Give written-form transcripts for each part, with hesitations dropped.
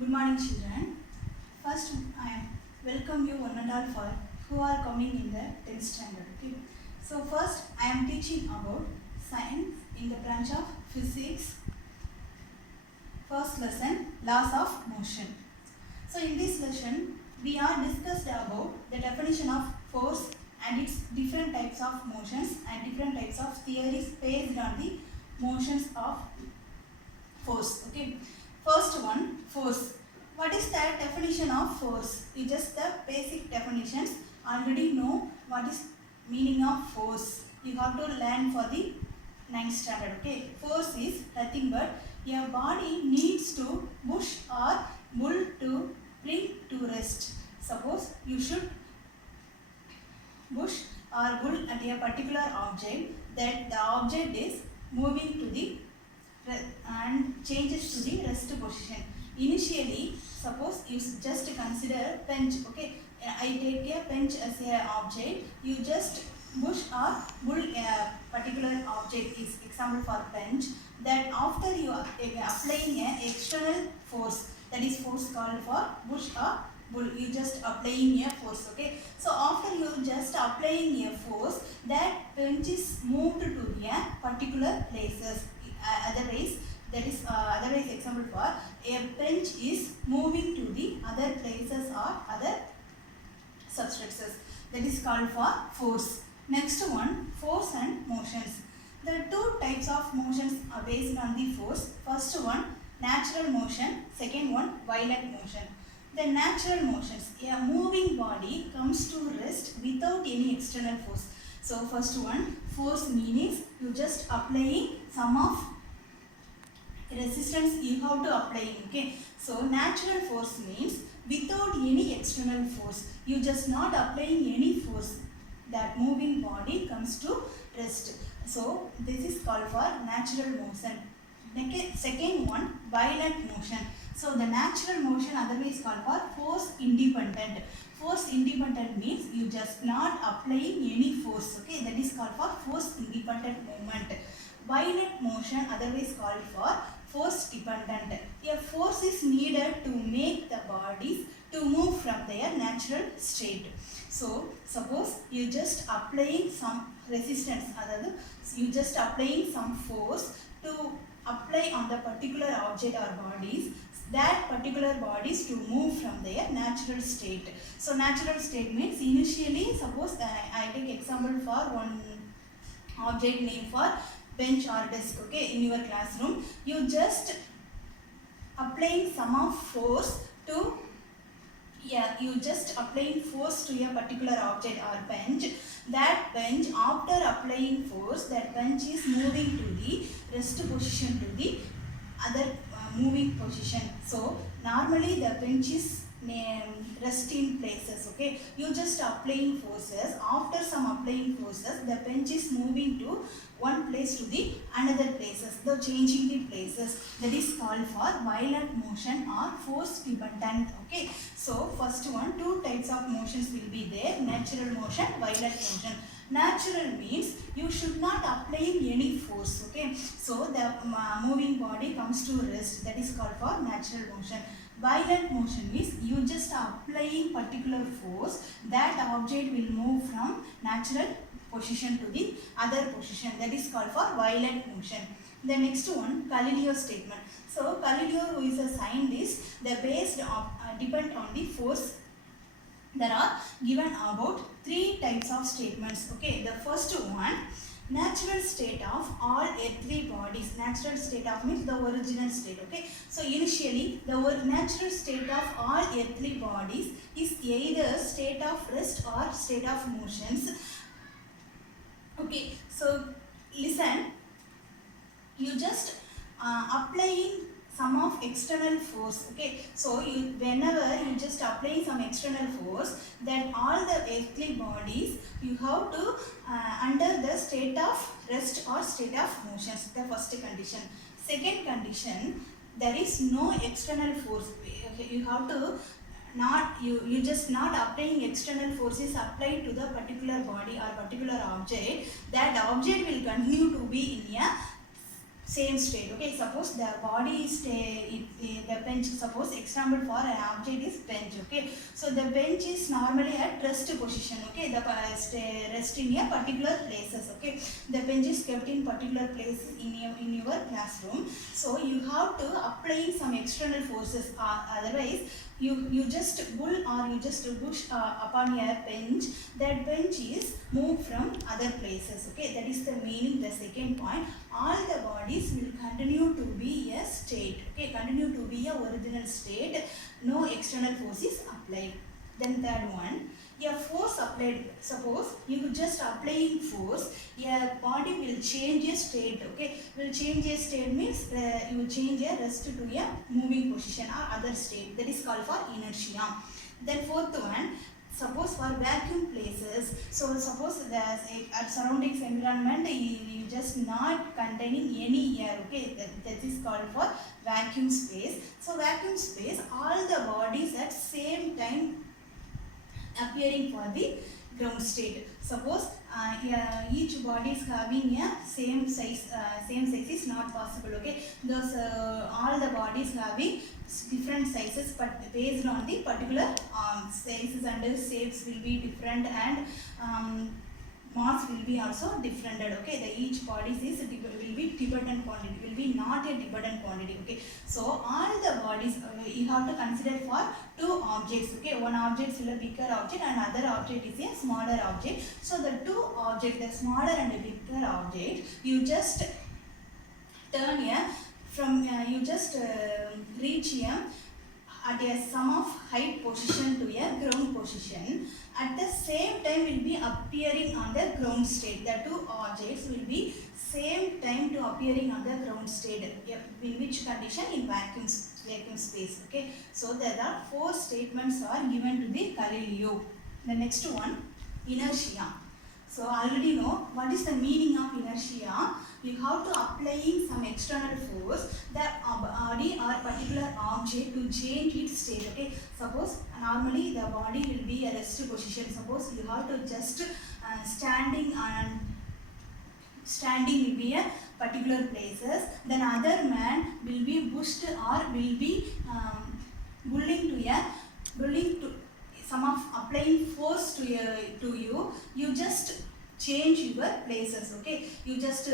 Good morning, children. First, I welcome you one and all for who are coming in the 10th standard. Okay. So first, I am teaching about science in the branch of physics. First lesson, laws of motion. So in this lesson, we are discussed about the definition of force and its different types of motions and different types of theories based on the motions of force. Okay. First one, force. What is the definition of force? It's just the basic definitions. Already know what is meaning of force. You have to learn for the 9th standard. Okay. Force is nothing but your body needs to push or pull to bring to rest. Suppose you should push or pull at a particular object, that the object is moving to the and changes to the rest position. Initially, suppose you just consider bench. Okay, I take a bench as a object. You just push or pull a particular object is example for bench. That after you are applying a external force, that is force called for push or pull. You just applying a force. Okay, so after you just applying a force, that bench is moved to a particular places. Otherwise, that is otherwise example for a bench is moving to the other places or other substances, that is called for force. Next one, force and motions. There are two types of motions are based on the force. First one, natural motion. Second one, violent motion. The natural motions, a moving body comes to rest without any external force. So first one, force means you just applying some of resistance you have to apply. Okay, so natural force means without any external force, you just not applying any force, that moving body comes to rest. So this is called for natural motion. Second one, violent motion. So the natural motion otherwise called for force independent. Force independent means you just not applying any force. Okay, that is called for force independent movement. Violent motion otherwise called for force dependent. A force is needed to make the bodies to move from their natural state. So suppose you just applying some resistance, you just applying some force to apply on the particular object or bodies, that particular bodies to move from their natural state. So natural state means initially, suppose I take example for one object name for bench or desk. Okay, in your classroom, you just applying some of force to you just applying force to a particular object or bench. That bench, after applying force, that bench is moving to the rest position to the other moving position. So normally the bench is resting places. Okay, you just applying forces. After some applying forces, the bench is moving to one place to the another places, the changing the places. That is called for violent motion or force dependent. Okay, so first one, two types of motions will be there: natural motion, violent motion. Natural means you should not apply any force. Okay, so the moving body comes to rest, that is called for natural motion. Violent motion means you just applying particular force, that object will move from natural position to the other position, that is called for violent motion. The next one, Galileo statement. So Galileo, who is a scientist, they based on depend on the force. There are given about three types of statements. Okay, the first one, natural state of all earthly bodies. Natural state of means the original state. Okay, so initially the natural state of all earthly bodies is either state of rest or state of motions. Okay, so listen, you just applying some of external force. Okay, so you whenever you just apply some external force, then all the earthly bodies you have to under the state of rest or state of motions. The first condition. Second condition, there is no external force. Okay, you have to not you just not applying external forces applied to the particular body or particular object. That object will continue to be in a same state. Okay, suppose the body is the bench. Suppose example for an object is bench. Okay, so the bench is normally at rest position. Okay, the rest in a particular places. Okay, the bench is kept in particular places in your classroom. So you have to apply some external forces, otherwise you just pull or you just push upon a bench, that bench is moved from other places. Okay, that is the meaning. The second point, all the bodies will continue to be a state. Okay, continue to be a original state, no external force is applied. Then third one, a force applied. Suppose you just applying force, a body will change a state. Okay, will change a state means you change a rest to a moving position or other state, that is called for inertia. Then fourth one, suppose for vacuum places, so suppose there's a surroundings environment, you just not containing any air. Okay, that is called for vacuum space. So vacuum space, all the bodies at same time appearing for the ground state. Suppose each body is having a same size is not possible. Okay, those all the bodies having different sizes, but based on the particular sizes and shapes will be different, and mass will be also different. Okay, the each body is will be dependent quantity, will be not a dependent quantity. Okay, so all the bodies you have to consider for two objects. Okay, one object is a bigger object and other object is a smaller object. So the two objects, the smaller and the bigger object, you just turn a from you just reach a at a sum of height position to a ground position. At the same time will be appearing on the ground state. The two objects will be same time to appearing on the ground state. In which condition? In vacuum space. Okay, so there are four statements are given to the Galileo. The next one, inertia. So already know what is the meaning of inertia. You have to applying some external force the body or particular object to change its state. Okay, suppose normally the body will be a rest position. Suppose you have to just standing will be a particular places, then other man will be pushed or will be bullying to some of applying force to you. You just change your places. Okay, you just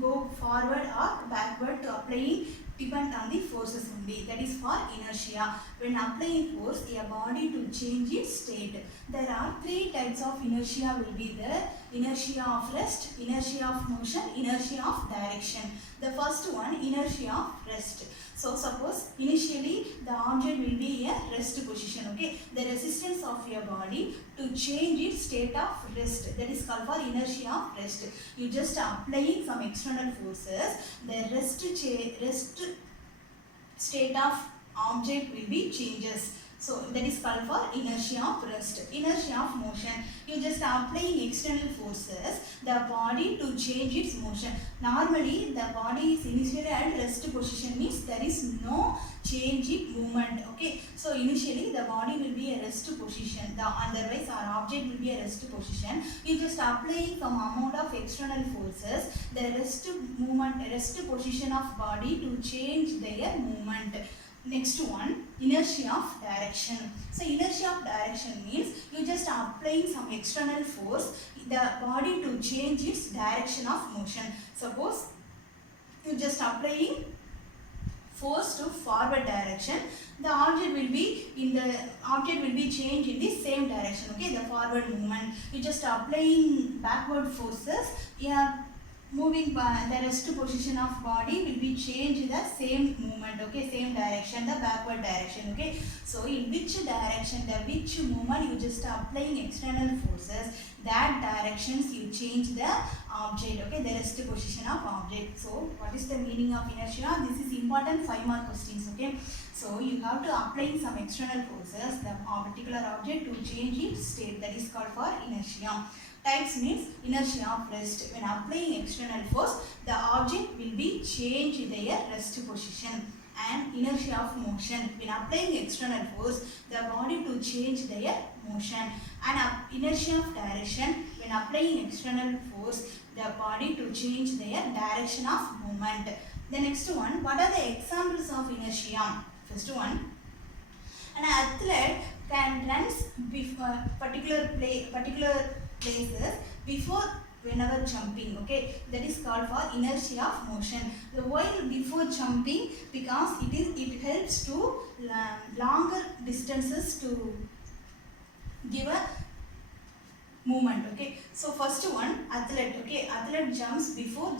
go forward or backward to applying, depend on the forces only. That is for inertia. When applying force, a body to change its state. There are three types of inertia will be there: inertia of rest, inertia of motion, inertia of direction. The first one, inertia of rest. So suppose initially the object will be a rest position. Okay, the resistance of your body to change its state of rest, that is called for inertia of rest. You just applying some external forces, the rest state of object will be changes. So that is called for inertia of rest. Inertia of motion, you just applying external forces the body to change its motion. Normally the body is initially at rest position, means there is no change in movement. Okay, so initially the body will be a rest position, otherwise our object will be a rest position. You just applying some amount of external forces, the rest position of body to change their movement. Next one, inertia of direction. So inertia of direction means you just applying some external force the body to change its direction of motion. Suppose you just applying force to forward direction, the object will be changed in the same direction. Okay, the forward movement. You just applying backward forces, moving by the rest position of body will be changed the same movement. Okay, same direction, the backward direction. Okay, so in which direction, which movement you just applying external forces, that directions you change the object. Okay, the rest position of object. So what is the meaning of inertia? This is important 5 mark questions. Okay, so you have to apply some external forces the particular object to change its state, that is called for inertia. Types means inertia of rest. When applying external force, the object will be changed their rest position. And inertia of motion. When applying external force, the body to change their motion. And inertia of direction. When applying external force, the body to change their direction of movement. The next one, what are the examples of inertia? First one, an athlete can run before particular places before whenever jumping. Okay, that is called for inertia of motion. The while before jumping, because it helps to longer distances to give a movement. Okay, so first one, athlete. Okay, athlete jumps before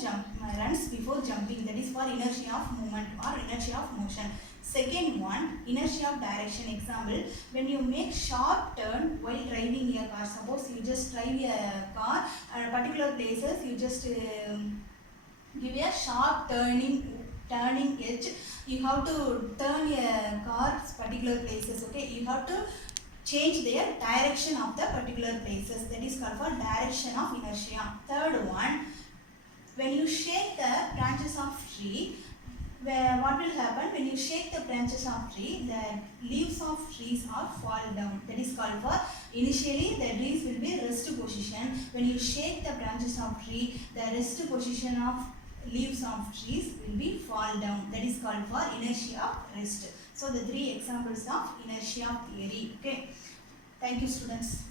runs before jumping, that is for inertia of movement or inertia of motion. Second one, inertia of direction. Example, when you make sharp turn while driving a car, suppose you just drive a car at particular places, you just give a sharp turning edge, you have to turn a car particular places. Okay, you have to change their direction of the particular places, that is called for direction of inertia. Third one, when you shake the branches of tree, what will happen when you shake the branches of tree, the leaves of trees are fall down, that is called for initially the trees will be rest position. When you shake the branches of tree, the rest position of leaves of trees will be fall down, that is called for inertia of rest. So the three examples of inertia theory. Okay, thank you students.